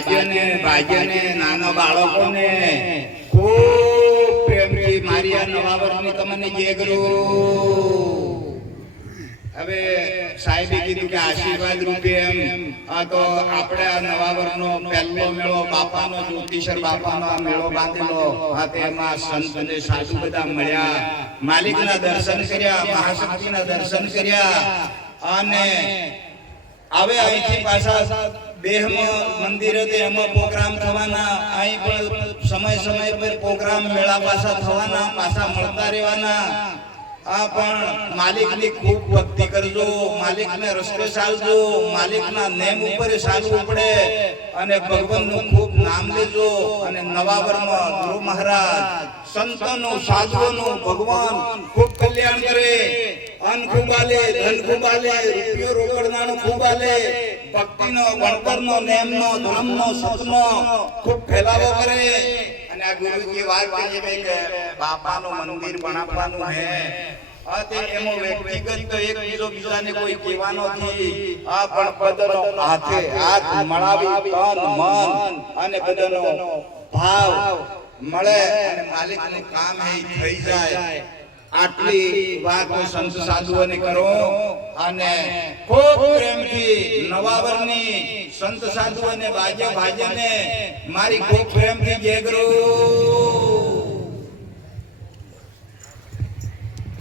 ભાગ્યને નાના બાળકોને ખૂબ પ્રેમથી મારી આ નવા વર્ષની તમને જય ગુરુ. હવે સાહેબે કીધું કે આશીર્વાદ રૂપે એમ તો આપણે આ નવા વર્ષનો પહેલો મેળો બાપાનો જ્યોતિષર બાપાનો મેળો બાંધેલો. તેમાં સંત અને સાધુ બધા મળ્યા, માલિકના દર્શન કર્યા, મહાશક્તિના દર્શન કર્યા. અને હવે અહીંથી પાછા બેહમ મંદિર એમાં પ્રોગ્રામ થવાના. અહીં પણ સમય પર પ્રોગ્રામ મેળા પાછા થવાના, પાછા મળતા રહેવાના. આ પણ માલિકની ખૂબ ભક્તિ કરજો, માલિકને રસ્તે ચાલજો, માલિકના નેમ ઉપર ચાલવું પડે અને ભગવાનનું ખૂબ નામ લેજો. અને નવા વર્ષમાં ગુરુ મહારાજ સંતોનું સાધુઓનું ભગવાન ખૂબ કલ્યાણ કરે. અન્ન ખૂબ આલે, ધન ખૂબ આલે, રૂપિયો રોકડનાનું ખૂબ આલે. ભક્તિનો, ગણતરનો, નેમનો, ધર્મનો, સતનો ખૂબ ફેલાવો કરે. અને આ ગુરુજી વાત કરીએ કે બાપાનું મંદિર બનાવવાનું હે. આ તે એમો વ્યક્તિગત તો એક બીજાને કોઈ કહેવાનો નથી. આ પણ બધાનો હાથ મળાવી તન મન અને બધાનો ભાવ મળે અને માલિકનું કામ હે થઈ જાય. આટલી વાતો સંત સાધુઓને કરો અને ખૂબ પ્રેમથી નવા વર્ષની સંત સાધુઓને ભાગ્યને મારી ખૂબ પ્રેમથી જય ગુરુ.